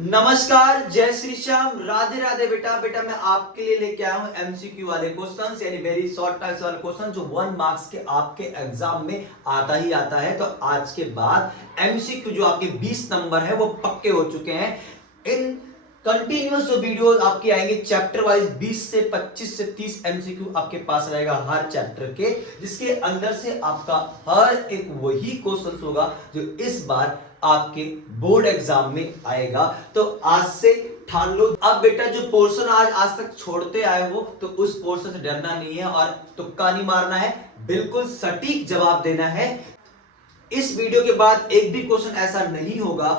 नमस्कार, जय श्री श्याम, राधे राधे। बेटा बेटा मैं आपके लिए लेके आया हूं एमसीक्यू वाले क्वेश्चंस, यानी वेरी शॉर्ट टाइप्स वाले क्वेश्चन जो 1 मार्क्स के आपके एग्जाम में आता ही आता है। तो आज के बाद एमसीक्यू जो आपके 20 नंबर है वो पक्के हो चुके हैं। इन कंटिन्यूअस जो वीडियो आपके आएंगे चैप्टर वाइज 20 से 25 से 30 एमसीक्यू आपके पास रहेगा हर चैप्टर के, जिसके अंदर से आपका हर एक वही क्वेश्चन होगा जो इस बार आपके बोर्ड एग्जाम में आएगा। तो आज से ठान लो। अब बेटा जो पोर्शन आज तक छोड़ते आए हो तो उस पोर्शन से डरना नहीं है और तुक्का नहीं मारना है, बिल्कुल सटीक जवाब देना है। इस वीडियो के बाद एक भी क्वेश्चन ऐसा नहीं होगा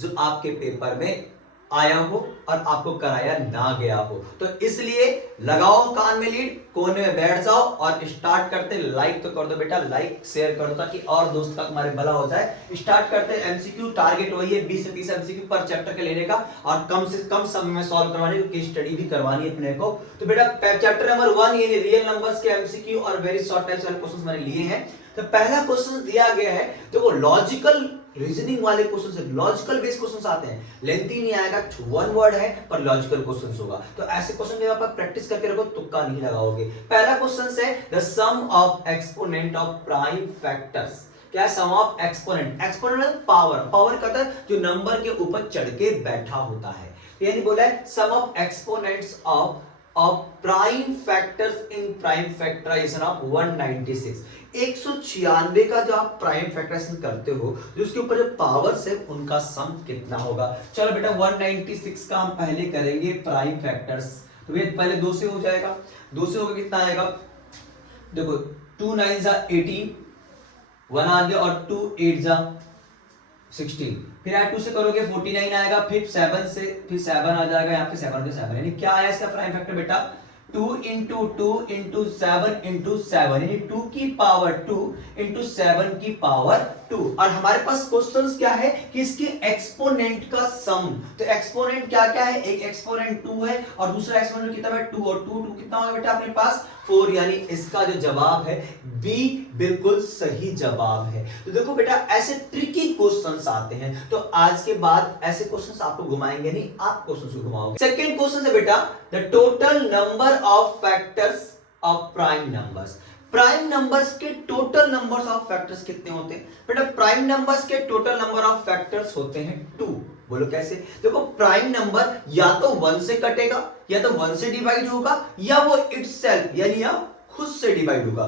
जो आपके पेपर में आया हो और आपको कराया ना गया हो। तो इसलिए लगाओ कान में लीड, कोने में बैठ जाओ और स्टार्ट करते। लाइक तो कर दो बेटा, लाइक शेयर कर दो ताकि और दोस्त तक हमारे भला हो जाए। स्टार्ट करते हैं। एमसीक्यू टारगेट वही है 20 से 30 एमसीक्यू पर चैप्टर के लेने का और कम से कम समय में सॉल्व करवाने की स्टडी भी करवानी है अपने को। तो बेटा चैप्टर नंबर 1 यानी रियल नंबर्स के एमसीक्यू और वेरी शॉर्ट टाइप्स वाले क्वेश्चंस मैंने लिए हैं। तो पहला क्वेश्चन दिया गया है तो वो लॉजिकल रीजनिंग वाले क्वेश्चन से, लॉजिकल बेस्ड क्वेश्चंस आते हैं। लेंथी नहीं आएगा, 1 वर्ड है पर लॉजिकल क्वेश्चंस होगा। तो ऐसे क्वेश्चन जब आप प्रैक्टिस करके रखो तुक्का नहीं लगाओगे। पहला क्वेश्चन है the sum of exponent of prime factors. क्या है sum of exponent? Exponent power, power का था जो नंबर के ऊपर चढ़ के बैठा होता है। यानी बोला है sum of exponents of prime factors in prime factorization of 196। 196 का जो आप प्राइम फैक्टराइजेशन करते हो जो उसके ऊपर जो पावर्स है उनका सम कितना होगा। चलो बेटा 196 का हम पहले करेंगे प्राइम फैक्टर्स। तो ये पहले 2 से हो जाएगा, 2 से होगा कितना आएगा? देखो 2 9 जा 18, 1 आ गया और 2 8 जा 16। फिर यहाँ 2 से करोगे 49 आएगा, फिर 7 से फिर 7 आ जाएगा, यहाँ पे 7 के 7 यानी क्या आया इसका प्राइम फैक्टर बेटा? 2 इंटू 2 इंटू 7 इंटू 7 यानी 2 की पावर 2 इंटू 7 की पावर 2। और हमारे पास क्वेश्चंस क्या है कि इसके एक्सपोनेंट का सम। तो एक्सपोनेंट क्या क्या है? एक एक्सपोनेंट 2 है और दूसरा एक्सपोनेंट कितना है? 2 और 2 कितना होगा बेटा अपने पास? 4। यानी इसका जो जवाब है बी बिल्कुल सही जवाब है। तो देखो बेटा ऐसे ट्रिकी क्वेश्चंस आते हैं तो आज के बाद ऐसे क्वेश्चंस आपको घुमाएंगे नहीं, आप क्वेश्चंस को घुमाओगे। सेकंड क्वेश्चन है बेटा the total number of factors of prime numbers. Prime numbers के टोटल नंबर्स ऑफ फैक्टर्स कितने होते हैं बेटा? प्राइम नंबर्स के टोटल नंबर ऑफ फैक्टर्स होते हैं 2। बोलो कैसे? देखो प्राइम नंबर या तो 1 से कटेगा या तो 1 से डिवाइड होगा या वो इटसेल्फ यानी या खुद से डिवाइड होगा।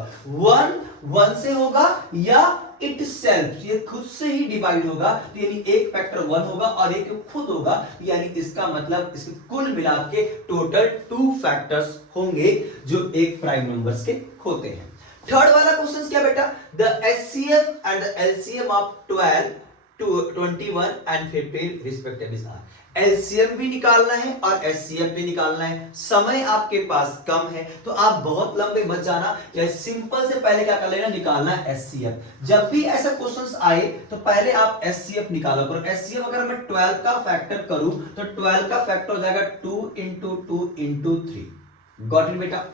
1 से होगा या इटसेल्फ ये खुद से ही डिवाइड होगा। तो यानी एक फैक्टर 1 होगा और एक खुद होगा, यानी इसका मतलब इसके कुल मिला के टोटल 2 फैक्टर्स होंगे जो एक प्राइम नंबर्स के होते हैं। थर्ड वाला क्वेश्चन क्या बेटा? The HCF and the LCM of 12 21 and 15 respectively are. LCM भी निकालना है और एचसीएफ भी निकालना है। समय आपके पास कम है तो आप बहुत लंबे मत जाना, या सिंपल से पहले क्या कर लेना, निकालना है एचसीएफ। जब भी ऐसा क्वेश्चंस आए तो पहले आप एचसीएफ निकालो करो। एचसीएफ अगर मैं 12 का फैक्टर करूं तो 12 का फैक्टर हो जाएगा 2 इंटू 2 इंटू 3। गॉट इट बेटा?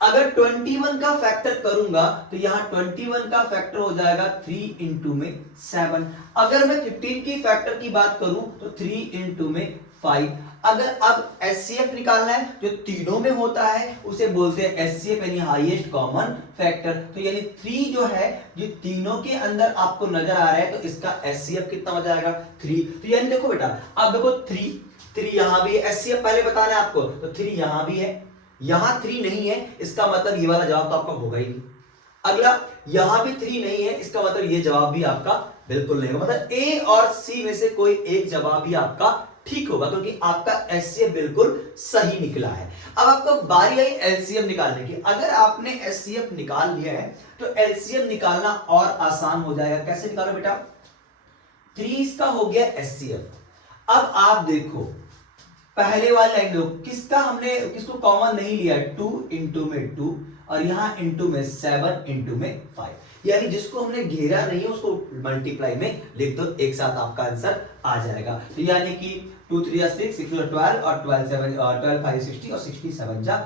अगर 21 का फैक्टर करूंगा तो यहां 21 का फैक्टर हो जाएगा 3 इंटू में 7। अगर मैं 15 की फैक्टर की बात करूं तो 3 इंटू में 5। अगर अब एचसीएफ निकालना है जो तीनों में होता है उसे बोलते हैं एचसीएफ यानी हाईएस्ट कॉमन फैक्टर। तो यानी 3 जो है जो तीनों के अंदर आपको नजर आ रहा है तो इसका एचसीएफ कितना हो जाएगा? 3। तो यानी देखो बेटा अब देखो 3 यहां भी है, एचसीएफ पहले बताना है आपको, तो 3 यहां भी है, यहां 3 नहीं है, इसका मतलब ये वाला जवाब तो आपका होगा ही नहीं। अगला यहां भी 3 नहीं है, इसका मतलब ये जवाब भी आपका बिल्कुल नहीं होगा। मतलब ए और सी में से कोई एक जवाब भी आपका ठीक होगा क्योंकि आपका एचसीएफ बिल्कुल सही निकला है। अब आपको बारी आई एलसीएम निकालने की। अगर आपने एचसीएफ निकाल लिया है तो एलसीएम निकालना और आसान हो जाएगा। कैसे निकालो बेटा? 3 इसका हो गया एचसीएफ। अब आप देखो पहले वाली लाइन दो, किसका हमने किसको कॉमन नहीं लिया? 2 इंटू में 2 और यहां इंटू में 7 इंटू में 5। यानी जिसको हमने घेरा नहीं है उसको मल्टीप्लाई में लिख दो, एक साथ आपका आंसर आ जाएगा। तो यानी कि 2 3 6 6 12 और 12 7 12 5 60 और 67 जा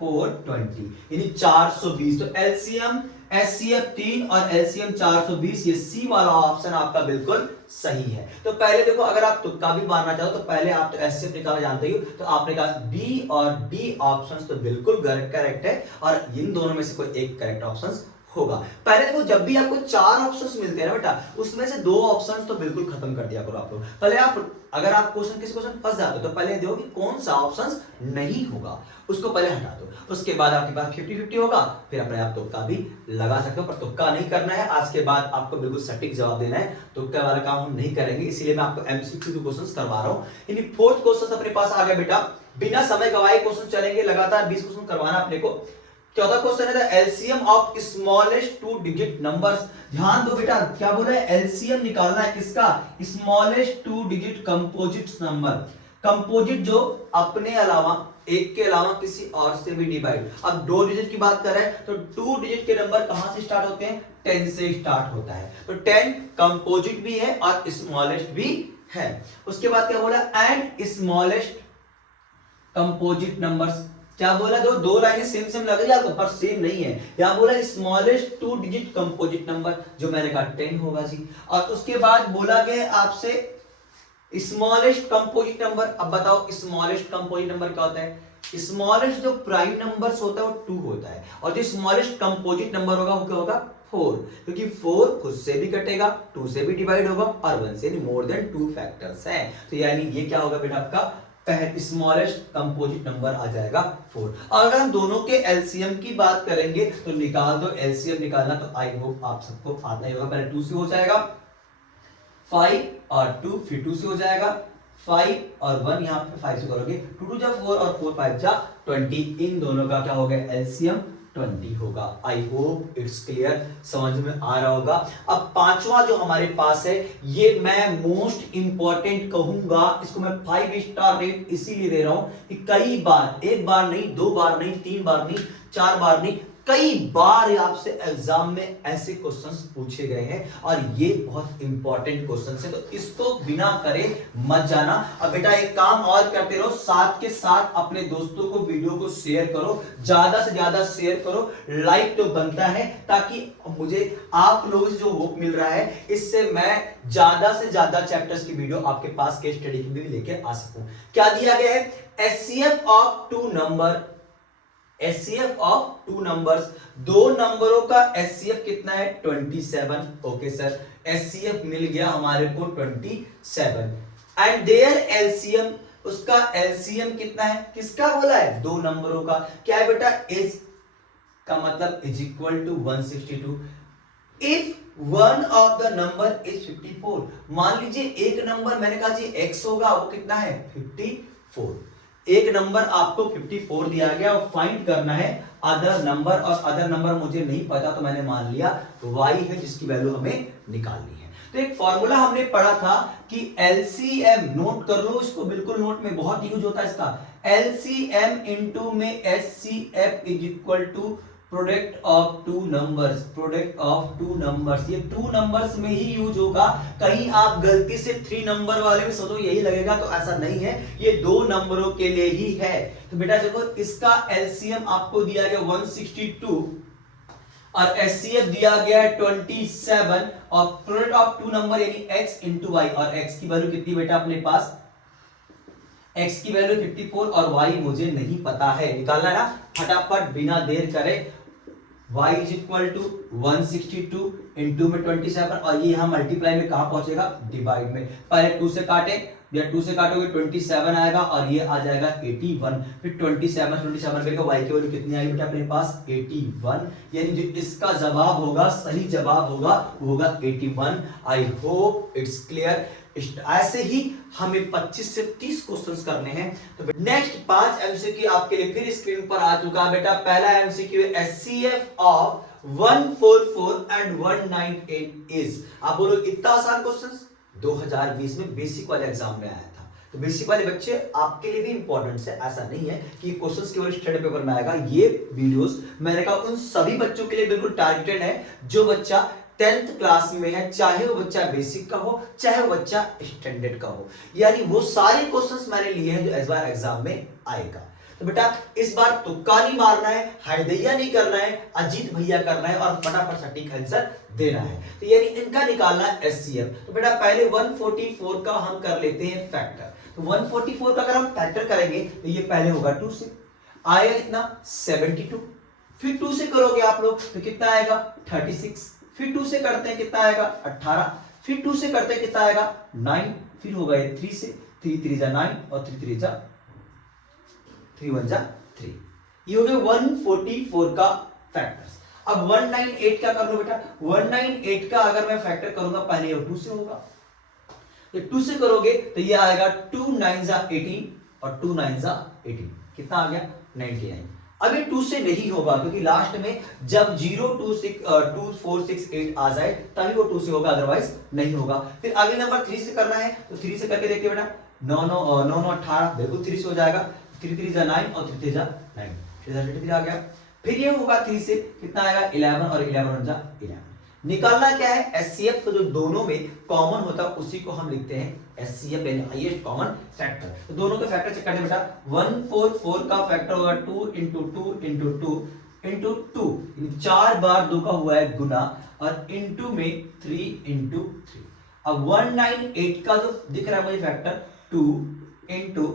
420 यानी 420। तो एलसीएम HCF 3 और LCM 420, ये सी वाला ऑप्शन आपका बिल्कुल सही है। तो पहले देखो, अगर आप तुक्का भी मारना चाहो तो पहले आप तो HCF निकालना जानते ही हो, तो आपने कहा बी और डी ऑप्शंस तो बिल्कुल करेक्ट है, और इन दोनों में से कोई एक करेक्ट ऑप्शन होगा। पहले देखो, जब भी आपको 4 ऑप्शंस मिलते हैं ना बेटा, उसमें से 2 ऑप्शंस तो बिल्कुल खत्म कर दिया करो आप लोग। पहले आप, अगर आप किसी क्वेश्चन फंस जाते हो तो पहले देखो कि कौन सा ऑप्शंस नहीं होगा, उसको पहले हटा दो। उसके बाद आपके पास 50-50 होगा, फिर अपने आप तुक्का भी लगा सकते हो, पर तुक्का नहीं करना है। आज के बाद आपको बिल्कुल सटीक जवाब देना है, तुक्का वाला काम हम नहीं करेंगे, इसीलिए मैं आपको MCQ के क्वेश्चंस करवा रहा हूं। यानी 4th क्वेश्चन अपने पास आ गया बेटा, बिना समय गवाए क्वेश्चन चलेंगे, लगातार 20 क्वेश्चन करवाना अपने को। 14 क्वेश्चन है, the LCM of smallest 2 digit numbers. ध्यान दो बेटा, क्या बोला है, एलसीएम निकालना है किसका, smallest 2 digit composite number. Composite जो अपने अलावा, एक के अलावा किसी और से भी डिवाइड। अब 2 डिजिट की बात कर रहे हैं तो 2 डिजिट के नंबर कहां से स्टार्ट होते हैं, 10 से स्टार्ट होता है। तो 10 कंपोजिट भी है और स्मॉलेस्ट भी है। उसके बाद क्या बोला, एंड स्मॉलेस्ट कंपोजिट नंबर्स। क्या बोला, दो लाइनें सेम लगेगी आपको, पर सेम नहीं है। यहां बोला स्मॉलेस्ट 2 डिजिट कंपोजिट नंबर, जो मैंने कहा 10 होगा जी। और उसके बाद बोला गया आपसे स्मॉलेस्ट कंपोजिट नंबर। अब बताओ स्मॉलेस्ट कंपोजिट नंबर क्या होता है। स्मॉलेस्ट जो प्राइम नंबर्स होता है वो 2 होता है, और जो स्मॉलेस्ट कंपोजिट नंबर होगा वो क्या होगा, 4, क्योंकि 4 खुद से भी कटेगा, 2 से भी डिवाइड होगा, और 1 से मोर देन 2 फैक्टर्स है। तो यानी ये क्या होगा बेटा, आपका स्मॉलेस्ट कंपोजिट नंबर आ जाएगा 4। और अगर हम दोनों के एलसीएम की बात करेंगे तो निकाल दो, एलसीएम निकालना तो आई होप आप सबको आता ही होगा। पहले 2 से हो जाएगा 5 और 2, फिर 2 से हो जाएगा 5 और 1, यहां पे 5 से करोगे, 2 2 जा 4 और 4 5 जा 20। इन दोनों का क्या हो गया, एलसीएम 20 होगा। आई होप इट्स क्लियर, समझ में आ रहा होगा। अब 5वां जो हमारे पास है, ये मैं मोस्ट इंपॉर्टेंट कहूंगा, इसको मैं 5 स्टार रेट इसीलिए दे रहा हूं कि कई बार, एक बार नहीं, 2 बार नहीं, 3 बार नहीं, 4 बार नहीं, कई बार आपसे एग्जाम में ऐसे क्वेश्चंस पूछे गए हैं, और ये बहुत इंपॉर्टेंट क्वेश्चंस है, तो इसको बिना करे मत जाना। अब बेटा एक काम और करते रहो, साथ के साथ अपने दोस्तों को वीडियो को शेयर करो, ज्यादा से ज्यादा शेयर करो, लाइक तो बनता है, ताकि मुझे आप लोगों से जो होप मिल रहा है, इससे मैं ज्यादा से ज्यादा चैप्टर्स की वीडियो आपके पास केस स्टडी की भी लेके आ सकूं। क्या दिया गया है, HCF of 2 number, HCF of 2 numbers, 2 नंबरों का एचसीएफ कितना है, 27। ओके सर, एचसीएफ मिल गया हमारे को 27, एंड देयर एलसीएम, उसका एलसीएम कितना है, किसका बोला है, 2 नंबरों का। क्या है बेटा, इज का मतलब is equal to 162। If one of the number is 54, मान लीजिए एक नंबर, मैंने कहा जी x होगा, वो कितना है, 54। एक नंबर आपको 54 दिया गया और फाइंड करना है अदर नंबर, और अदर नंबर मुझे नहीं पता, तो मैंने मान लिया y है जिसकी वैल्यू हमें निकालनी है। तो एक फॉर्मूला हमने पढ़ा था कि एलसीएम, नोट कर लो इसको, बिल्कुल नोट में बहुत यूज होता है इसका, एलसीएम इनटू में HCF is equal to product of 2 numbers, product of 2 numbers. ये 2 नंबर्स में ही यूज होगा, कहीं आप गलती से 3 नंबर वाले में सोचो यही लगेगा, तो ऐसा नहीं है, ये 2 नंबरों के लिए ही है। तो बेटा देखो, इसका एलसीएम आपको दिया गया 162 और एचसीएफ दिया गया 27, और प्रोडक्ट ऑफ 2 नंबर यानी x इंटू वाई, और x की वैल्यू कितनी बेटा अपने पास, x की वैल्यू 54 और y मुझे नहीं पता है, निकालना है ना, फटाफट बिना देर करे। y is equal to 162 into में 27, और ये यहां मल्टीप्लाई में कहां पहुंचेगा, डिवाइड में। पहले 2 से काटे, या 2 से काटोगे 27 आएगा, और ये आ जाएगा 81, फिर 27 करके y की वैल्यू कितनी आएगी बेटा अपने पास, 81। यानी जो इसका जवाब होगा, सही जवाब होगा, वो होगा 81। I hope it's clear. ऐसे ही हमें 25 से 30 क्वेश्चंस करने हैं। तो नेक्स्ट 5 एमसीक्यू आपके लिए फिर स्क्रीन पर आ चुका है बेटा। पहला MCQ HCF of 144 and 198 is. आप बोलो इतना आसान क्वेश्चंस 2020 में बेसिक वाले एग्जाम में आया था। तो बेसिक वाले बच्चे आपके लिए भी इंपॉर्टेंट है, ऐसा नहीं है कि क्वेश्चंस केवल स्टडी पेपर में आएगा। ये वीडियोस मैंने कहा उन सभी बच्चों के लिए बिल्कुल टारगेटेड है जो बच्चा 10th क्लास में है, चाहे वो बच्चा बेसिक का हो, चाहे वो बच्चा स्टैंडर्ड का हो, यानी वो सारे क्वेश्चंस मैंने लिए हैं जो इस बार एग्जाम में आएगा। तो बेटा इस बार तुक्का नहीं मारना है, हायदैया नहीं करना है, अजीत भैया करना है और फटाफट सटीक आंसर देना है। तो यानी इनका निकालना है एचसीएफ। तो बेटा पहले 144 का हम कर लेते हैं फैक्टर। तो 144 का अगर हम फैक्टर करेंगे तो ये पहले होगा 2 से, आएगा कितना 72, फिर 2 से करोगे आप लोग तो कितना आएगा 36, फिर 2 से करते हैं कितना आएगा 18, फिर 2 से करते हैं कितना आएगा 9, फिर होगा ये 3 से, 3 3 जा 9 और 3 3 जा 3 1 जा 3। ये हो गया 144 का फैक्टर्स। अब 198 का कर लो बेटा। 198 का अगर मैं फैक्टर करूंगा पहले ये 2 से होगा, ये 2 से करोगे तो ये आएगा 2 9 जा 18 और 2 9 जा 18, कितना आ गया 99। अब ये 2 से नहीं होगा क्योंकि लास्ट में जब 0 2 6 2 4 6 8 आ जाए तभी वो 2 से होगा, अदरवाइज नहीं होगा। फिर अगले नंबर 3 से करना है तो 3 से करके देखिए बेटा 9 9 9 9 18, बिल्कुल 3 से हो जाएगा, 3 3 जा 9 और 3 3 जा 9, 33 आ गया। फिर ये होगा 3 से कितना आएगा 11 और 11 1 जा 11। निकालना क्या है एचसीएफ, तो जो दोनों में कॉमन होता है उसी को हम लिखते हैं एचसीएफ यानी हाईएस्ट कॉमन फैक्टर। तो दोनों के फैक्टर चेक करते बेटा। 144 का फैक्टर होगा 2 इंटू 2 इंटू 2 इंटू 2, 4 बार 2 का हुआ है गुना और इंटू में 3 इंटू 3। अब 198 का जो दिख रहा है मुझे फैक्टर 2 इंटू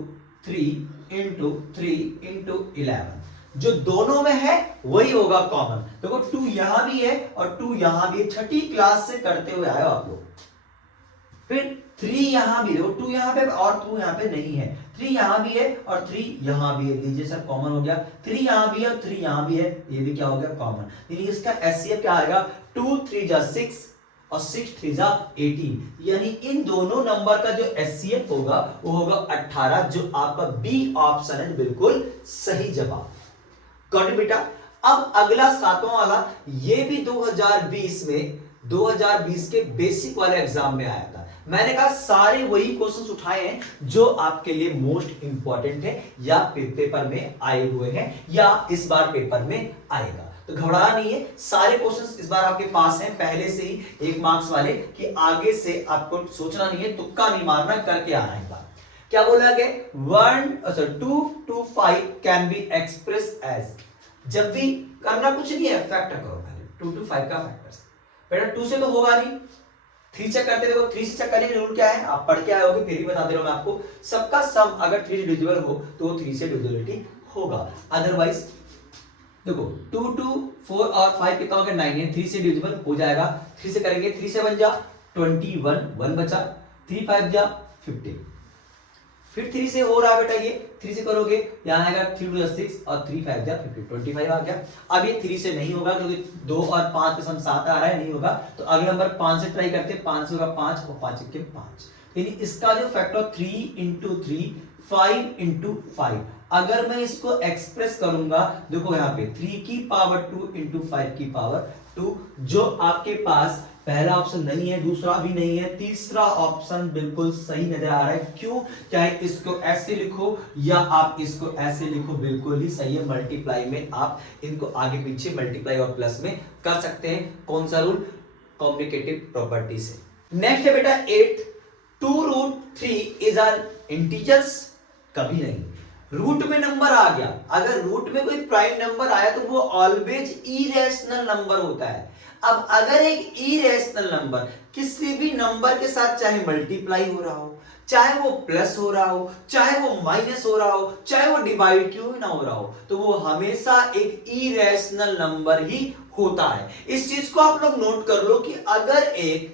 3 इंटू 3 इंटू 11, जो दोनों में है वही होगा कॉमन। देखो 2 यहां भी है और 2 यहां भी है, छठी क्लास से करते हुए आए हो आप लोग। फिर 3 यहां भी, देखो 2 यहां पे और 2 यहां पे नहीं है, 3 यहां भी है और 3 यहां भी है, लीजिए सर कॉमन हो गया। 3 यहां भी है और 3 यहां भी है, ये भी क्या हो गया कॉमन। यानी इसका एचसीएफ क्या आएगा 2 3 जा 6 और 6 3 जा 18। यानी इन दोनों नंबर का जो एचसीएफ होगा वो होगा 18, जो आपका बी ऑप्शन है बिल्कुल सही जवाब। गॉट इट बेटा। अब अगला 7वां वाला, ये भी 2020 के बेसिक वाले एग्जाम में आया था। मैंने कहा सारे वही क्वेश्चंस उठाए हैं जो आपके लिए मोस्ट इंपॉर्टेंट है या पेपर में आए हुए हैं या इस बार पेपर में आएगा। तो घबराना नहीं है, सारे क्वेश्चंस इस बार आपके पास हैं पहले से ही 1 मार्क्स वाले, कि आगे से आपको सोचना नहीं है, तुक्का नहीं मारना, करके आना है। क्या बोला गया 2 to 5 can be express as, जब भी करना कुछ नहीं है फैक्टर करो पहले 2 to 5 का फैक्टर्स। बेटा 2 से तो होगा नहीं, 3 चेक करते, देखो 3 से चेक करने का रूल क्या है आप पढ़ के आए होगे, फिर भी बता दे रहा हूं मैं आपको। सबका सम अगर 3 से डिविजिबल हो तो 3 से डिविजिबिलिटी होगा, अदरवाइज देखो 2 2 4 और 5 कितना हो गया 9 है, 3 से डिविजिबल हो जाएगा। 3 से करेंगे 3 से 1 जा 21, 1 बचा, 3 5 जा 15, फिर 3 से हो रहा है बेटा, ये 3 से करोगे यहाँ आएगा 3 2 6 और 3 5 जा 15, 25 आ गया। अब ये 3 से नहीं होगा क्योंकि 2 और 5 के सम 7 आ रहा है, नहीं होगा। तो अगले नंबर 5 से ट्राई करते हैं, 5 से होगा 5 और 5 के 5, यानी इसका जो फैक्टर 3 इंटू 3 5 इंटू 5। अगर मैं इसको एक्सप्रेस करूंगा, देखो यहाँ पे 3 की पावर 2 इंटू 5 की पावर 2, जो आपके पास पहला ऑप्शन नहीं है, दूसरा भी नहीं है, तीसरा ऑप्शन बिल्कुल सही नजर आ रहा है। क्यों? चाहे इसको ऐसे लिखो या आप इसको ऐसे लिखो, बिल्कुल ही सही है। मल्टीप्लाई में आप इनको आगे पीछे मल्टीप्लाई और प्लस में कर सकते हैं। कौन सा रूल? कम्युनिकेटिव प्रॉपर्टी से। नेक्स्ट है बेटा 8, 2√3 इज एन इंटीजर्स। कभी नहीं, रूट में नंबर आ गया, अगर रूट में कोई प्राइम नंबर आया तो वो ऑलवेज इरेशनल नंबर होता है। अब अगर एक इरेशनल नंबर किसी भी नंबर के साथ चाहे मल्टीप्लाई हो रहा हो, चाहे वो प्लस हो रहा हो, चाहे वो माइनस हो रहा हो, चाहे वो डिवाइड क्यों ना हो रहा हो, तो वो हमेशा एक इरेशनल नंबर ही होता है। इस चीज को आप लोग नोट कर लो कि अगर एक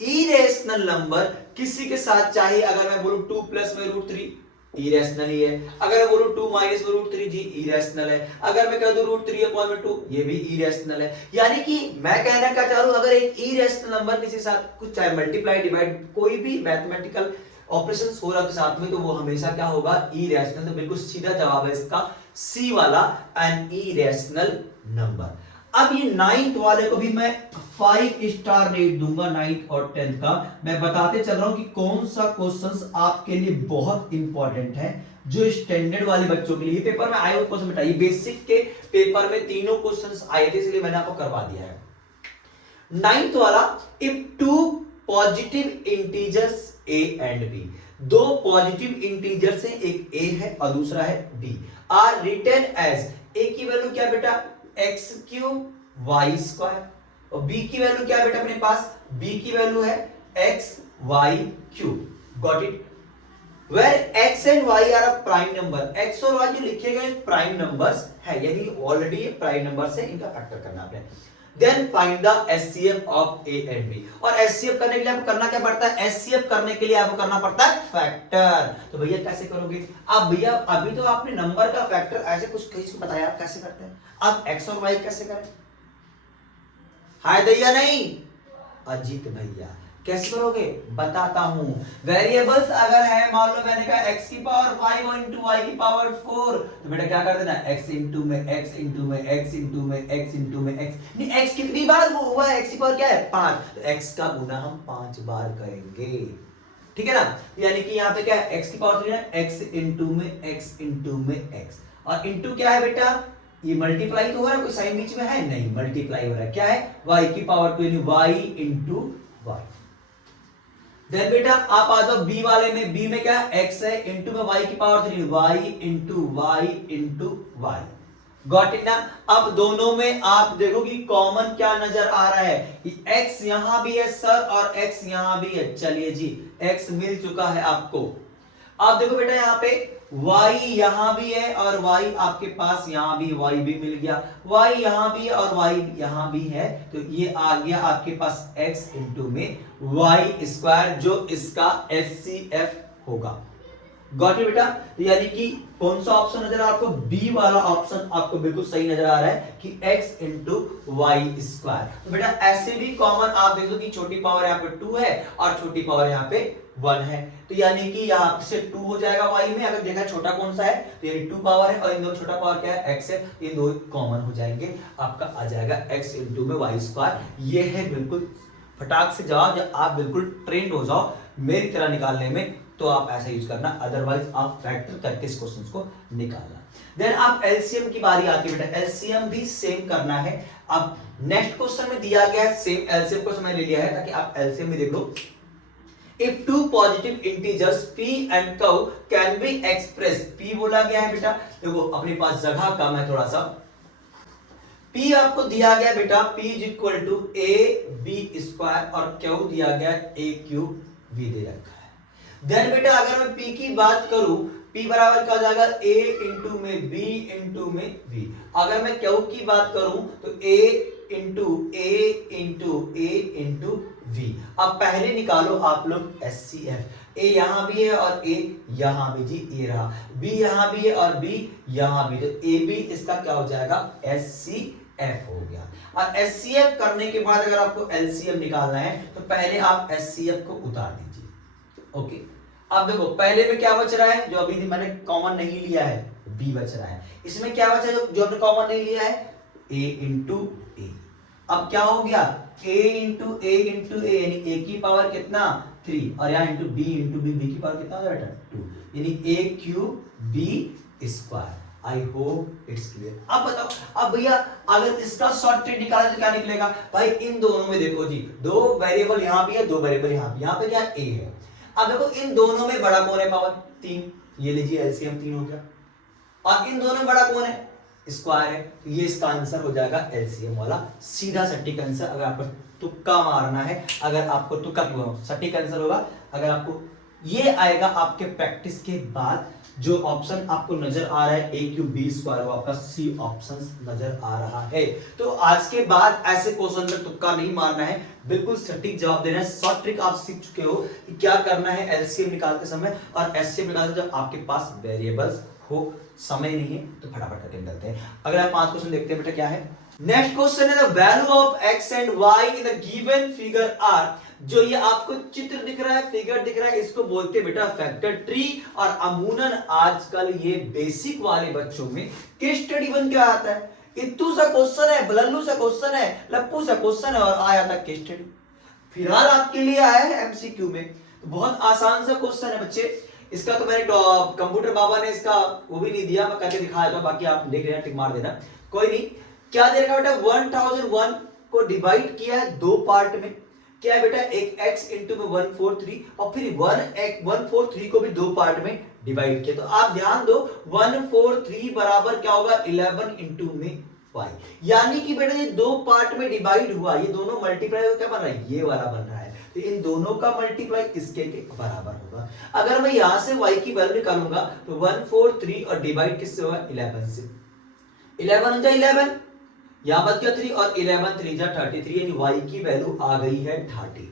इरेशनल नंबर किसी के साथ, चाहे अगर मैं बोलूं 2 प्लस में √3 इरेशनल ही है, अगर मैं बोलूं 2 माइनस में √3 जी इरेशनल है, अगर मैं कह दूं √3/2 ये भी इरेशनल है। यानी कि मैं कहना क्या चाह रहा हूं, अगर एक इरेशनल नंबर किसी के साथ कुछ चाहे मल्टीप्लाई डिवाइड कोई भी मैथमेटिकल ऑपरेशंस हो रहा है साथ में, तो वो हमेशा क्या होगा इरेशनल। तो बिल्कुल सीधा जवाब है इसका सी वाला, एन इरेशनल नंबर। अब ये 9th वाले को भी मैं 5 स्टार रेट दूंगा, 9th और 10th का। मैं बताते चल रहा हूं कि कौन सा क्वेश्चंस आपके लिए बहुत इंपॉर्टेंट है, जो स्टैंडर्ड वाले बच्चों के लिए पेपर में आए हुए क्वेश्चन। बेटा ये बेसिक के पेपर में तीनों क्वेश्चंस आए थे, इसलिए मैंने आपको करवा दिया है। 9th वाला, if 2 positive integers a and b, दो पॉजिटिव इंटीजर से, एक a है और दूसरा है b, are written as, a की वैल्यू क्या बेटा एक्स क्यूब वाई स्क्वायर और b की वैल्यू क्या बेटा अपने पास, b की वैल्यू है x y cube. Got it? Where x and y are a prime number, x और y जो लिखे गए प्राइम नंबर्स है, यानी ऑलरेडी ये प्राइम नंबर से इनका फैक्टर करना आपने। Then find the SCF of A and B, और SCF करने के लिए आपको करना क्या पड़ता है, SCF करने के लिए आपको करना पड़ता है फैक्टर। तो भैया कैसे करोगे अब, भैया अभी तो आपने नंबर का फैक्टर ऐसे कुछ किसी को बताया आप कैसे करते हैं, अब x और y कैसे करें, हाय दैया नहीं अजीत भैया कैसे करोगे बताता हूं। वेरिएबल्स अगर है, मान लो मैंने कहा x की पावर 5 और इंटू y की पावर 4, तो बेटा क्या कर देना x इंटू में x इंटू में x इंटू में x इंटू में x, नहीं x कितनी बार वो हुआ है, x की पावर क्या है 5, तो x का गुना हम 5 बार करेंगे, ठीक है ना। यानी कि यहाँ पे क्या है x की पावर 3 है, x इंटू में x इंटू में x, और इंटू क्या है बेटा, ये मल्टीप्लाई तो हो रहा है, कोई साइन बीच में है नहीं, मल्टीप्लाई हो रहा है, क्या है y की पावर 2 यानी y इंटू y। देन बेटा आप आ जाओ b वाले में, b में क्या है x है इंटू में y की power 3 y into y। Got it ना। अब दोनों में आप देखो कि कॉमन क्या नजर आ रहा है, x यहां भी है सर और x यहां भी है, चलिए जी x मिल चुका है आपको। आप देखो बेटा यहाँ पे y यहां भी है और y आपके पास यहां भी, y भी मिल गया, y यहां भी है और y यहां भी है, तो ये आ गया आपके पास x इंटू में y स्क्वायर, जो इसका HCF होगा। गॉट इट बेटा। यानी कि कौन सा ऑप्शन नजर आ रहा है आपको, बी वाला ऑप्शन आपको बिल्कुल सही नजर आ रहा है कि x इंटू वाई स्क्वायर। तो बेटा ऐसे भी कॉमन आप देख लो कि छोटी पावर यहाँ पे 2 है और छोटी पावर यहाँ पे 1 है, तो यानी कि यहाँ से 2 हो जाएगा y में, अगर देखा छोटा कौन सा है तो यानी 2 पावर है और इन दोनों छोटा पावर क्या है x है, इन दो कॉमन हो जाएंगे, आपका आ जाएगा x इंटू में वाई स्क्वायर। ये है बिल्कुल फटाक से जवाब, जब आप बिल्कुल ट्रेंड हो जाओ मेरी तरह निकालने में तो आप ऐसा यूज करना, अदरवाइज आप फैक्टर करके इस क्वेश्चन को निकालना। देन आप एलसीएम की बारी आती है बेटा, एलसीएम भी सेम करना है। अब नेक्स्ट क्वेश्चन में दिया गया है सेम एलसीएम को मैं ले लिया है ताकि आप एलसीएम भी देख लो। If two positive integers p and q can be express, p बोला गया है बेटा, देखो अपने पास जगह कम है थोड़ा सा, p आपको दिया गया बेटा p is equal to a b square और q दिया गया a क्यूब v दे रखा है। देन बेटा अगर मैं p की बात करूं, p बराबर क्या हो जाएगा a इंटू में b इंटू में v। अगर मैं q की बात करूं तो a into a into v। अब पहले निकालो आप लोग HCF, a यहां भी है और a यहां भी, जी a रहा, b यहां भी है और b यहां भी, तो a b इसका क्या हो जाएगा HCF हो गया। और HCF करने के बाद अगर आपको LCM निकालना है तो पहले आप HCF को उतार दीजिए। ओके, अब देखो पहले में क्या बच रहा है, जो अभी मैंने कॉमन नहीं लिया है b बच रहा है, इसमें क्या बचा है जो हमने कॉमन नहीं लिया है a इंटू a। अब क्या हो गया a इंटू a यानी a की पावर कितना 3 और यहाँ इंटू b की पावर कितना हो जाएगा 2, यानी a cube b square. I hope it's clear. अब बताओ, अब भैया अगर इसका शॉर्ट ट्रिक निकाला तो क्या निकलेगा भाई, इन दोनों में देखो जी, दो वेरिएबल यहाँ भी है, दो वेरिएबल यहाँ पे क्या a है। अब देखो इन दोनों में बड़ा कौन है पावर 3, ये लीजिए एलसीएम 3 हो गया, और इन दोनों में बड़ा कौन है स्क्वायर है, तो ये इसका आंसर हो जाएगा एलसीएम वाला, सीधा सटीक आंसर। अगर आपको तुक्का मारना है, अगर आपको तुक्का क्यों सटीक आंसर होगा, अगर आपको ये आएगा आपके प्रैक्टिस के बाद, जो ऑप्शन आपको नजर आ रहा है a क्यूब बी स्क्वायर, वो आपका सी ऑप्शन नजर आ रहा है। तो आज के बाद ऐसे क्वेश्चन में तुक्का नहीं मारना है, बिल्कुल सटीक जवाब देना है। शॉर्ट ट्रिक आप सीख चुके हो कि क्या करना है एलसीएम निकालते समय और एचसीएफ निकालते जब आपके पास वेरिएबल्स हो, समय नहीं है तो फटाफट करके निकलते हैं। अगर आप 5 क्वेश्चन देखते हैं बेटा क्या है। नेक्स्ट क्वेश्चन है the value of x and y in the given figure are. जो ये आपको चित्र दिख रहा है, फिगर दिख रहा है, इसको बोलते हैं बेटा फैक्टर ट्री। और अमूनन आजकल ये बेसिक वाले बच्चों में केस स्टडी बन के आता है। इत्तू सा क्वेश्चन है, बलल्लू सा क्वेश्चन है, लप्पू सा क्वेश्चन है और आया था केस स्टडी। फिलहाल आपके लिए आया है एमसीक्यू में, तो बहुत आसान सा क्वेश्चन है बच्चे। इसका तो मैंने कंप्यूटर बाबा ने इसका वो भी नहीं दिया, मैं करके दिखाया था, बाकी आप देख लेना, टिक मार देना, कोई नहीं। क्या दे रखा बेटा 1001 को डिवाइड किया है 2 पार्ट में, क्या है बेटा, एक x इंटू में 143 और फिर 143 को भी दो पार्ट में डिवाइड किया। तो आप ध्यान दो 143 बराबर क्या होगा 11 इंटू में y, यानी कि बेटा ये दो पार्ट में डिवाइड हुआ, ये दोनों मल्टीप्लाई होकर क्या बन रहा है, ये वाला बन रहा है। तो इन दोनों का मल्टीप्लाई इसके के बराबर होगा। अगर मैं यहां से y की वैल्यू निकालूंगा तो 143 और डिवाइड किससे होगा 11 से, 11 जा 11, यहां बच गया 3 और 11 3 जा 33, यानी y की वैल्यू आ गई है 30।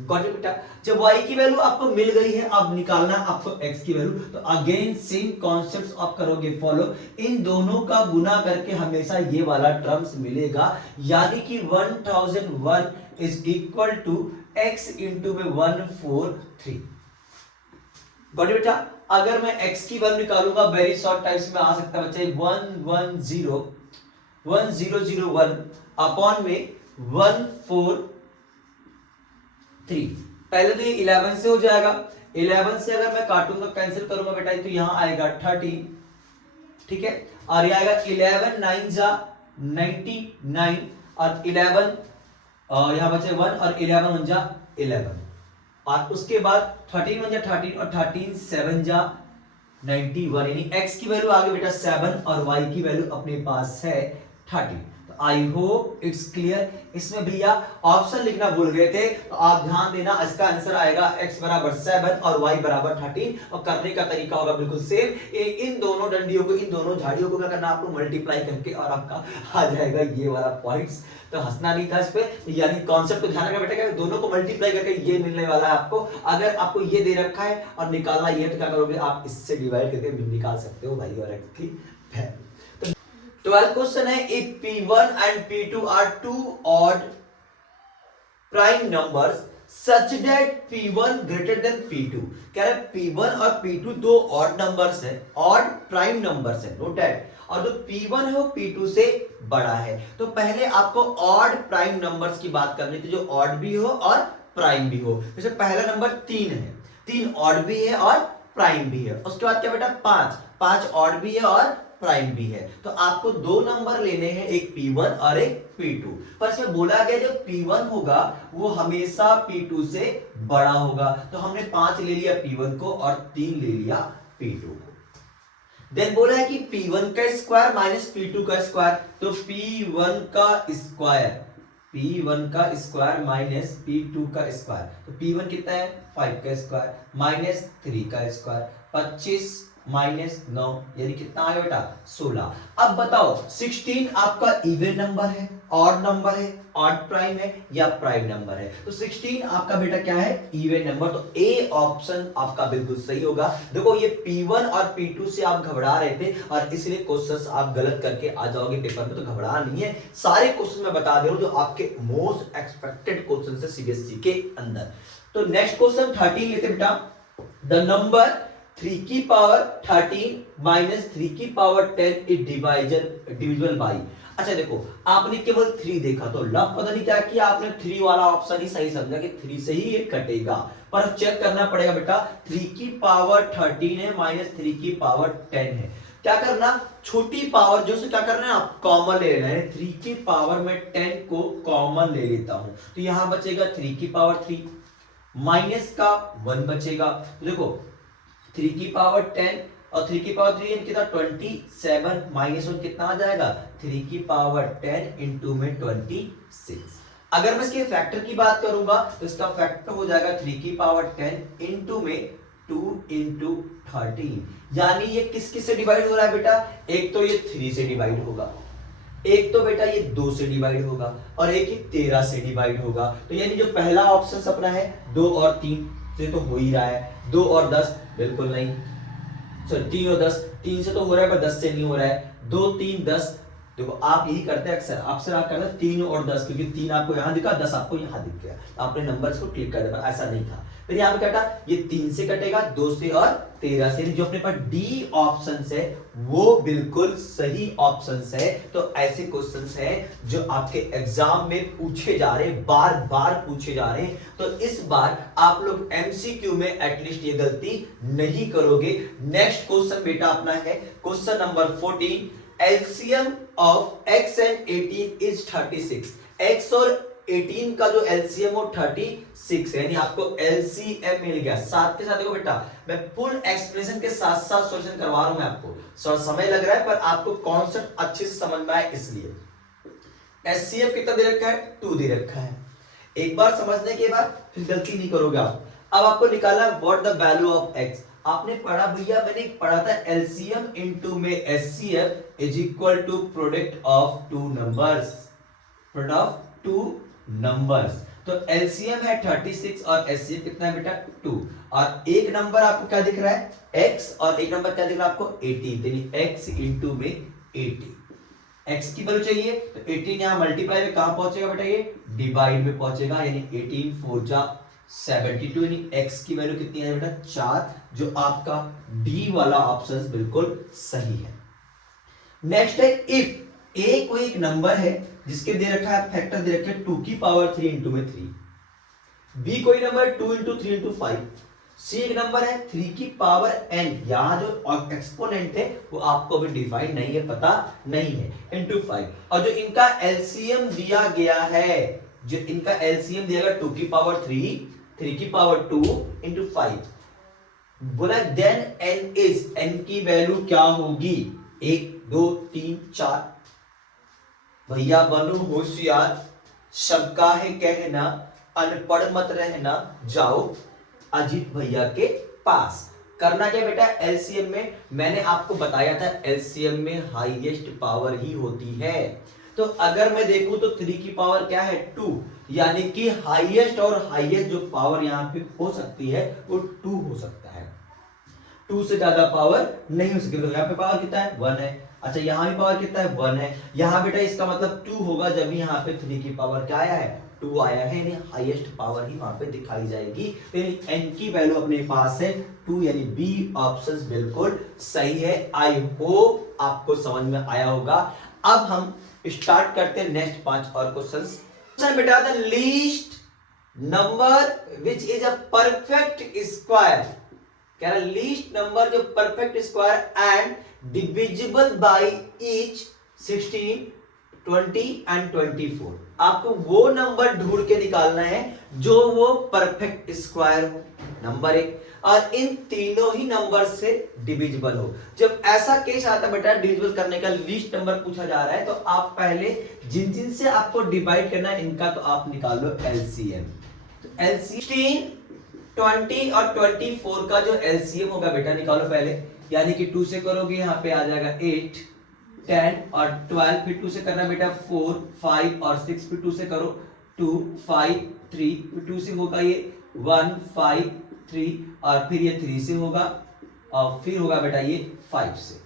गॉट इट बेटा। जब y की वैल्यू आपको मिल गई है, अब निकालना आपको x की वैल्यू, तो अगेन सेम कॉन्सेप्ट्स आप करोगे फॉलो, इन दोनों का गुना करके हमेशा ये वाला टर्म्स मिलेगा, यानी कि 1001 is equal to x into में 143। गॉट इट बेटा। अगर मैं x की वैल्यू निकालूंगा वेरी शॉर्ट टाइम्स में आ सकता है बच्चे 1001 अपॉन में 143। पहले तो ये 11 से हो जाएगा, 11 से अगर मैं काटूंगा कैंसिल करूंगा बेटा तो यहां आएगा 13, ठीक है, और ये आएगा 11 9 जा 99 और 11 यहां बचे 1 और 11 1 जा 11 और उसके बाद 13 1 जा 13 और 13 7 जा 91, यानी x की वैल्यू आ गई बेटा 7 और y की वैल्यू अपने पास है 30। तो आई होप इट्स क्लियर। इसमें भैया ऑप्शन लिखना भूल गए थे, तो आप ध्यान देना, इसका आंसर आएगा x बराबर 7 और y बराबर 13, और करने का तरीका होगा बिल्कुल सेम। इन दोनों डंडियों को, इन दोनों झाड़ियों को क्या करना आपको मल्टीप्लाई करके, और आपका आ जाएगा ये वाला पॉइंट्स। तो हंसना नहीं था इस पे, यानी कॉन्सेप्ट को ध्यान रखना बेटा, दोनों को मल्टीप्लाई करके ये मिलने वाला है आपको। अगर आपको ये दे रखा है और निकालना ये, तो क्या करोगे आप इससे डिवाइड करके निकाल सकते हो भाई और x की वैल्यू। 12th क्वेश्चन है, if P1 and P2 are two odd prime numbers such that P1 greater than P2। कह रहा है P1 और P2 दो odd numbers हैं, odd prime numbers हैं, note that, और जो P1 है वो P2 से बड़ा है। तो पहले आपको odd prime numbers की बात करनी थी, जो odd भी हो और prime भी हो। जैसे पहला नंबर 3 है, 3 odd भी है और prime भी है। उसके बाद क्या बेटा 5 odd भी है और प्राइम भी है। तो आपको दो नंबर लेने हैं, एक P1 और एक P2, पर इसमें बोला गया जो P1 होगा वो हमेशा P2 से बड़ा होगा। तो हमने 5 ले लिया P1 को और 3 ले लिया P2 को। देन बोला है कि P1 का स्क्वायर माइनस P2 का स्क्वायर, तो P1 का स्क्वायर माइनस P2 का स्क्वायर, तो P1 कितना है 5 का स्क्वायर माइनस 3 का स्क्वायर, 25 माइनस 9, यानी कितना आ गया बेटा 16। अब बताओ 16 आपका इवन नंबर है, ऑड नंबर है, ऑड प्राइम है या प्राइम नंबर है? तो 16 आपका बेटा क्या है इवन नंबर, तो ए ऑप्शन आपका बिल्कुल सही होगा। देखो ये P1 और P2 से आप घबरा रहे थे और इसलिए क्वेश्चंस आप गलत करके आ जाओगे पेपर में, तो घबरा नहीं है, सारे क्वेश्चन मैं बता दे रहा हूं जो आपके मोस्ट एक्सपेक्टेड क्वेश्चन है सीबीएसई के अंदर। तो नेक्स्ट क्वेश्चन 13 लेते बेटा, द नंबर 3 की पावर 13 माइनस 3 की पावर 10 इज डिविजिबल बाई। अच्छा देखो आपने केवल 3 देखा तो लव पता नहीं क्या किया आपने, 3 वाला ऑप्शन ही सही समझा कि 3 से ही ये कटेगा, पर चेक करना पड़ेगा बेटा 3 की पावर 13 है माइनस 3 की पावर 10 है। क्या करना, छोटी पावर जो से क्या करना है आप कॉमन ले लेना है, 3 की पावर में 10 को कॉमन ले लेता हूं, तो यहां बचेगा 3 की पावर 3 माइनस का 1 बचेगा। तो देखो 3 की पावर 10 और 3 की पावर 3 कितना 27 माइनस 1 कितना आ जाएगा 3 की पावर 10 इंटू में 26। अगर मैं इसके फैक्टर की बात करूंगा तो इसका फैक्टर हो जाएगा 3 की पावर 10 इंटू में 2 इंटू 13, यानी ये किस किस से डिवाइड हो रहा है बेटा, एक तो ये 3 से डिवाइड होगा, एक तो बेटा ये 2 से डिवाइड होगा और एक ही 13 से डिवाइड होगा। तो यानी जो पहला ऑप्शन अपना है 2 और 3 से तो हो ही रहा है, 2 और 10 बिल्कुल नहीं, सॉरी 3 और 10, 3 से तो हो रहा है पर 10 से नहीं हो रहा है, 2 3 10। देखो आप यही करते हैं अक्सर, आपसे आप करते हैं 3 और 10, क्योंकि 3 आपको यहां दिखा 10 आपको यहां दिख गया, तो आपने नंबर्स को क्लिक कर दिया, पर ऐसा नहीं था। फिर यहां पे कटा ये 3 से कटेगा, 2 से और 13 से, जो अपने पास डी ऑप्शन है वो बिल्कुल सही ऑप्शन है। तो ऐसे क्वेश्चंस हैं जो आपके एग्जाम में पूछे जा रहे हैं, बार बार पूछे जा रहे हैं, तो इस बार आप लोग एमसीक्यू में एटलीस्ट ये गलती नहीं करोगे। नेक्स्ट क्वेश्चन बेटा अपना है question number 14, LCM of x and 18 is 36। x और 18 का जो एलसीएम वो 36 है, यानी आपको एलसीएम मिल गया। साथ के साथ देखो बेटा, मैं फुल एक्सप्रेशन के साथ साथ सॉल्यूशन करवा रहा हूं मैं आपको, थोड़ा समय लग रहा है पर आपको कॉन्सेप्ट अच्छे से समझ में आए इसलिए। एचसीएफ कितना दे रखा है, 2 दे रखा है। एक बार समझने के बाद फिर गलती नहीं करोगे आप। अब आपको निकालना what the value of x. आपने पढ़ा भैया, मैंने पढ़ा था एलसीएम इनटू में HCF is equal to product of two numbers, product of two numbers. तो एलसीएम है 36 और एचसीएफ कितना है बेटा 2, और एक नंबर आपको क्या दिख रहा है x, और एक नंबर क्या दिख रहा है आपको 18, यानी x इनटू में 80। x की वैल्यू चाहिए तो 18 यहां मल्टीप्लाई में कहां पहुंचेगा बेटा, ये डिवाइड में पहुंचेगा, यानी 18 4 जा 72, यानी x की वैल्यू कितनी है बेटा 4, जो आपका डी वाला ऑप्शन बिल्कुल सही है। नेक्स्ट है इफ a कोई एक नंबर है जिसके दे रखा है फैक्टर दे रखा है 2 की पावर 3 इंटू में 3, b कोई नंबर 2 इंटू 3 इंटू 5, c एक नंबर है 3 की पावर n, यहां जो एक्सपोनेंट है वो आपको अभी डिफाइन नहीं है, पता नहीं है, इंटू 5, और जो इनका एलसीएम दिया गया है, जो इनका एलसीएम दिया गया 2 की पावर 3, 3 की पावर 2 इंटू 5, बोला देन n इज, n की वैल्यू क्या होगी 1 2 3 4। भैया बनो होशियार, सबका है कहना, अनपढ़ मत रहना, जाओ अजीत भैया के पास। करना क्या बेटा, एलसीएम में मैंने आपको बताया था एलसीएम में हाईएस्ट पावर ही होती है। तो अगर मैं देखूं तो 3 की पावर क्या है 2, यानी कि हाईएस्ट और हाईएस्ट जो पावर यहां पे हो सकती है वो 2 हो सकता है, 2 से ज्यादा पावर नहीं हो सकती। तो यहाँ पे पावर कितना है 1 है। अच्छा यहाँ भी पावर कितना है 1 है। यहाँ बेटा इसका मतलब 2 होगा जब यहाँ पे 3 की पावर क्या आया है 2 आया है, यानी हाईएस्ट पावर ही वहां पे दिखाई जाएगी। तो n की वैल्यू अपने पास है 2, यानी बी ऑप्शन बिल्कुल सही है। आई होप आपको समझ में आया होगा। अब हम स्टार्ट करते हैं नेक्स्ट 5 और क्वेश्चंस। बेटा the least number which is a perfect square, कह रहा लीस्ट नंबर जो perfect square and divisible by each 16 20 and 24। आपको वो नंबर ढूंढ के निकालना है जो वो परफेक्ट स्क्वायर हो, नंबर 1, और इन तीनों ही नंबर से डिविजिबल हो। जब ऐसा केस आता है बेटा डिविजिबल करने का, लीस्ट नंबर पूछा जा रहा है, तो आप पहले जिन जिन से आपको डिवाइड करना है इनका तो आप निकाल लो एलसीएम। तो एलसीएम 20 और 24 का जो एलसीएम होगा बेटा निकालो पहले, यानी कि 2 से करोगे यहाँ पे आ जाएगा 8 10 और 12, फिर 2 से करना बेटा 4 5 और 6, फिर 2 से करो 2 5 3, फिर 2 से होगा ये 1 5 3, और फिर ये 3 से होगा, और फिर होगा बेटा ये 5 से।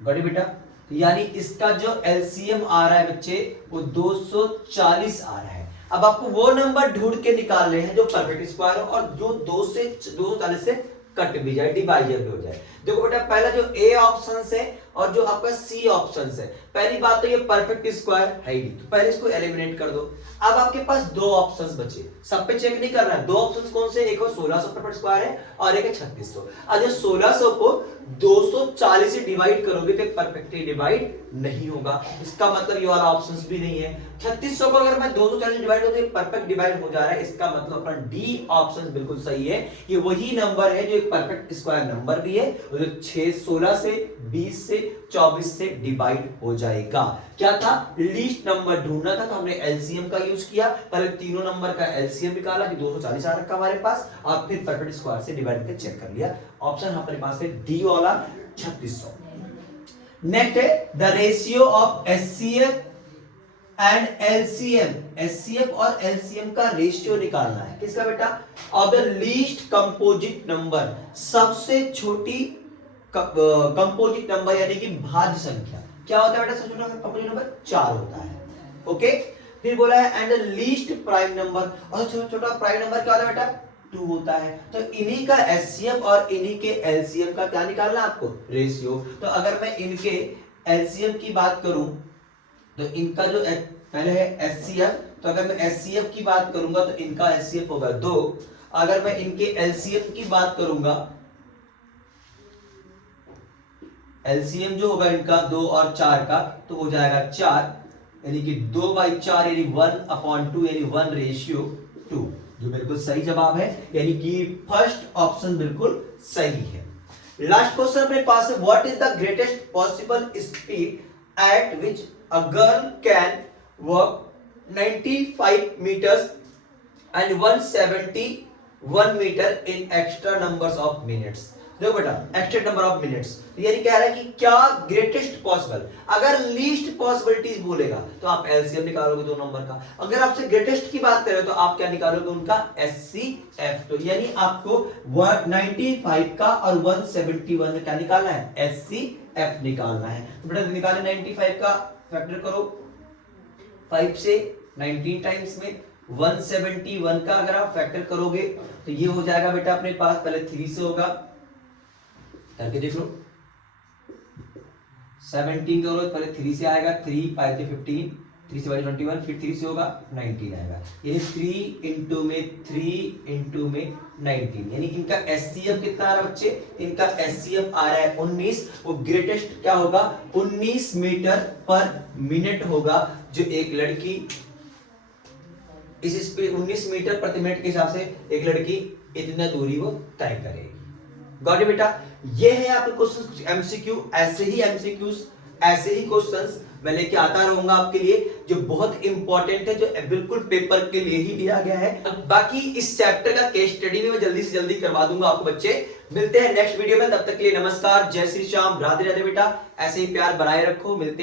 बड़े बेटा यानी इसका जो एलसीएम आ रहा है बच्चे वो 240 आ रहा है। अब आपको वो नंबर ढूंढ के निकालने हैं जो परफेक्ट स्क्वायर हो और जो 240 से कट भी जाए, डिवाइजर भी हो जाए। देखो बेटा पहला जो ए ऑप्शन है और जो आपका सी ऑप्शन है, पहली बात तो ये परफेक्ट स्क्वायर है ही नहीं, तो पहले इसको एलिमिनेट कर दो। अब आपके पास दो ऑप्शंस बचे, सब पे चेक नहीं करना है। दो ऑप्शंस कौन से, एक 1600 परफेक्ट स्क्वायर है और एक है 3600। अब 1600 को 240 से डिवाइड करोगे तो परफेक्टली डिवाइड नहीं होगा, इसका मतलब ये वाला ऑप्शंस भी नहीं है। 3600 को अगर मैं 240 से डिवाइड करूं तो परफेक्ट डिवाइड हो जा रहा है, इसका मतलब अपना डी ऑप्शन बिल्कुल सही है। ये वही नंबर है जो एक परफेक्ट स्क्वायर नंबर भी है, जो 16 से 20 से 24 से डिवाइड हो जाएगा। क्या था, लीस्ट नंबर ढूंढना था, तो हमने एलसीएम का यूज किया। पहले तीनों नंबर का एलसीएम निकाला कि 240 आ रखा हमारे पास, और फिर परफेक्ट स्क्वायर से डिवाइड करके चेक कर लिया। ऑप्शन हमारे पास है डी वाला 3600। नेक्स्ट है the ratio of HCF and LCM. HCF और एलसीएम का रेशियो निकालना है, किसका बेटा, of the least composite number, सबसे छोटी कंपोजिट नंबर यानी कि भाज्य संख्या। क्या होता है बेटा, सबसे छोटा कंपोजिट नंबर 4 होता है। ओके, फिर बोला है एंड लीस्ट प्राइम नंबर, और सबसे छोटा प्राइम नंबर क्या होता है बेटा 2 होता है। तो इन्हीं का एचसीएम और इन्हीं के एलसीएम का क्या निकालना है आपको, रेशियो। तो अगर मैं इनके एलसीएम की बात करूं तो इनका जो पहले है एचसीएफ, तो अगर मैं एचसीएफ की बात करूंगा तो इनका एचसीएफ होगा 2। अगर मैं इनके एलसीएम की बात करूंगा, एलसीएम जो होगा इनका 2 और 4 का, तो हो जाएगा 4। यानी कि 2/4 यानी 1/2 यानी 1:2, जो बिल्कुल सही जवाब है, यानी कि फर्स्ट ऑप्शन बिल्कुल सही है। लास्ट क्वेश्चन अपने पास है, what is the greatest possible speed at which a girl can walk 95 meters and 171 meter in extra numbers of minutes। देखो बेटा, एक्स्ट्रा नंबर ऑफ मिनट्स, यानी कह रहा है कि क्या ग्रेटेस्ट पॉसिबल, अगर लीस्ट पॉसिबिलिटीज बोलेगा तो आप एलसीएम निकालोगे दो नंबर का, अगर आपसे ग्रेटेस्ट की बात करें तो आप क्या निकालोगे उनका एचसीएफ। तो यानी आपको 95 का और 171 में क्या निकालना है, एचसीएफ निकालना है। तो बेटा निकाले 95 का फैक्टर करो 5 से 19 टाइम्स में, 171 का अगर आप फैक्टर करोगे तो ये हो जाएगा बेटा अपने पास, पहले 3 से होगा, करके देख लो, 17 करो पहले 3 से आएगा, 3 5 से 15, 3 से 21, फिर 3 से होगा 19 आएगा, ये 3 इंटू में 19, यानी इनका एचसीएफ कितना आ रहा है बच्चे, इनका एचसीएफ आ रहा है 19। वो ग्रेटेस्ट क्या होगा, 19 मीटर पर मिनट होगा, जो एक लड़की इस स्पीड 19 मीटर प्रति मिनट के हिसाब से एक लड़की इतना दूरी वो तय करेगी। गॉट इट बेटा, ये है आपके क्वेश्चन एमसीक्यू, ऐसे ही एमसीक्यूज, ऐसे ही क्वेश्चंस मैं लेके आता रहूंगा आपके लिए, जो बहुत इंपॉर्टेंट है, जो बिल्कुल पेपर के लिए ही दिया गया है। बाकी इस चैप्टर का केस स्टडी भी मैं जल्दी से जल्दी करवा दूंगा आपको बच्चे। मिलते हैं नेक्स्ट वीडियो में, तब तक के लिए नमस्कार, जय श्री श्याम, राधे राधे बेटा, ऐसे ही प्यार बनाए रखो, मिलते हैं।